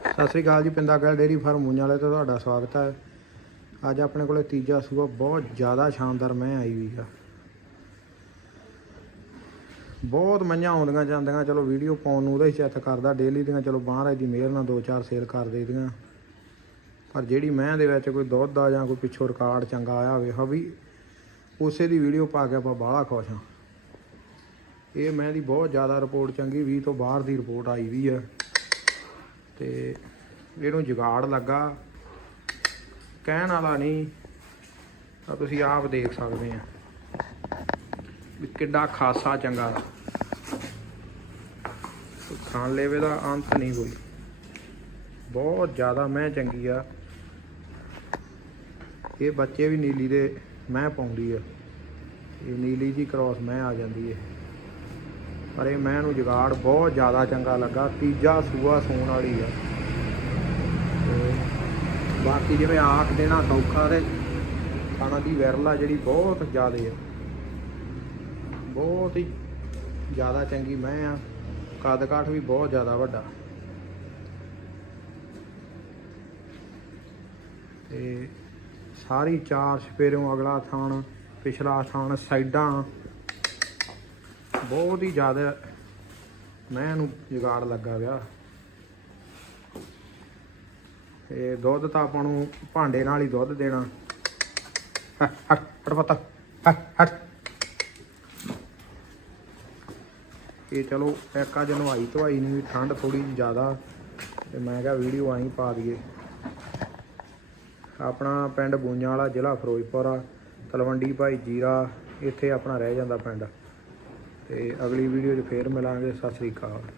ਸਤਿ ਸ੍ਰੀ ਅਕਾਲ ਜੀ ਪਿੰਦਾ ਗੱਲ dairy farm ਮੂੰਆਂ ਵਾਲੇ ਤੋਂ ਤੁਹਾਡਾ ਸਵਾਗਤ ਹੈ। ਅੱਜ ਆਪਣੇ ਕੋਲੇ ਤੀਜਾ ਸੂਆ ਬਹੁਤ ਜ਼ਿਆਦਾ ਸ਼ਾਨਦਾਰ ਮੈਂ ਆਈ ਵੀ ਆ। ਬਹੁਤ ਮੱਝਾਂ ਆਉਂਦੀਆਂ ਜਾਂਦੀਆਂ, ਚਲੋ ਵੀਡੀਓ ਪਾਉਣ ਨੂੰ ਉਹਦਾ ਹੀ ਚੈੱਕ ਕਰਦਾ ਡੇਲੀ ਦੀਆਂ, ਚਲੋ ਬਾਹਰ ਦੀ ਮਿਹਰ ਨਾਲ ਦੋ ਚਾਰ ਸੇਲ ਕਰ ਦੇਦੀਆਂ ਪਰ ਜਿਹੜੀ ਮੈਂ ਦੇ ਵਿੱਚ ਕੋਈ ਦੁੱਧ ਦਾ ਜਾਂ ਕੋਈ ਪਿੱਛੋਂ ਰਿਕਾਰਡ ਚੰਗਾ ਆਇਆ ਹੋਵੇ ਹਵੀ ਉਸੇ ਦੀ ਵੀਡੀਓ ਪਾ ਕੇ ਆਪਾਂ ਬਾਹਲਾ ਖੁਸ਼ ਹਾਂ। ਇਹ ਮੈਂ ਦੀ ਬਹੁਤ ਜ਼ਿਆਦਾ ਰਿਪੋਰਟ ਚੰਗੀ 20 ਤੋਂ ਬਾਹਰ ਦੀ ਰਿਪੋਰਟ ਆਈ ਵੀ ਆ। ਤੇ ਇਹਨੂੰ ਜੁਗਾੜ ਲੱਗਾ। ਕਹਿਣ ਵਾਲਾ ਨਹੀਂ, ਤਾਂ ਤੁਸੀਂ ਆਪ ਦੇਖ ਸਕਦੇ ਆ ਵੀ ਕਿੱਡਾ ਖਾਸਾ ਚੰਗਾ। ਖਾਣ ਲੇਵੇ ਦਾ ਅੰਤ ਨਹੀਂ ਕੋਈ। ਬਹੁਤ ਜ਼ਿਆਦਾ ਮੈਂ ਚੰਗੀ ਆ। ਇਹ ਬੱਚੇ ਵੀ ਨੀਲੀ ਦੇ ਮੈਂ ਪਾਉਂਦੀ ਆ। ਇਹ ਨੀਲੀ ਦੀ ਕ੍ਰਾਸ ਮੈਂ ਆ ਜਾਂਦੀ ਹੈ ਪਰ ਇਹ ਮੈਂ ਨੂੰ ਜੁਗਾੜ ਬਹੁਤ ਜ਼ਿਆਦਾ ਚੰਗਾ ਲੱਗਾ, ਤੀਜਾ ਸੂਆ ਸੌਣ ਵਾਲੀ ਆ। ਬਾਕੀ ਜਿਵੇਂ ਆਖ ਦੇਣਾ ਸੌਖਾ ਤੇ ਖਾਣਾ ਦੀ ਵਿਰਲਾ ਜਿਹੜੀ ਬਹੁਤ ਜ਼ਿਆਦਾ ਆ। ਬਹੁਤ ਹੀ ਜ਼ਿਆਦਾ ਚੰਗੀ ਮੈਂ ਆ। ਕੱਦ ਕਾਠ ਵੀ ਬਹੁਤ ਜ਼ਿਆਦਾ ਵੱਡਾ। ਤੇ ਸਾਰੀ ਚਾਰ ਸਪੇਰੋਂ ਅਗਲਾ ਥਾਣ, ਪਿਛਲਾ ਥਾਣ ਸਾਈਡਾਂ ਬਹੁਤ ਹੀ ਜ਼ਿਆਦਾ ਮੈਂ ਨੂੰ ਜੁਗਾੜ ਲੱਗਾ ਵਿਆ। ਇਹ ਦੁੱਧ ਤਾਂ ਆਪਾਂ ਨੂੰ ਭਾਂਡੇ ਨਾਲ ਹੀ ਦੁੱਧ ਦੇਣਾ। ਹਟ ਹਟ ਪਤਾ, ਹਟ ਹਟ। ਇਹ ਚਲੋ ਇੱਕ ਅੱਜ ਨਵਾਈ ਧਵਾਈ ਨਹੀਂ ਠੰਡ ਥੋੜੀ ਜ਼ਿਆਦਾ, ਤੇ ਮੈਂ ਕਿਹਾ ਵੀਡੀਓ ਆਈ ਪਾ ਦਈਏ। ਆਪਣਾ ਪਿੰਡ ਬੂੰਜਾਂ ਵਾਲਾ ਜ਼ਿਲ੍ਹਾ ਫਿਰੋਜ਼ਪੁਰ ਆ, ਤਲਵੰਡੀ ਭਾਈ ਜੀਰਾ, ਇੱਥੇ ਆਪਣਾ ਰਹਿ ਜਾਂਦਾ ਪਿੰਡ। ਤੇ ਅਗਲੀ ਵੀਡੀਓ 'ਚ ਫੇਰ ਮਿਲਾਂਗੇ। ਸਤਿ ਸ੍ਰੀ ਅਕਾਲ।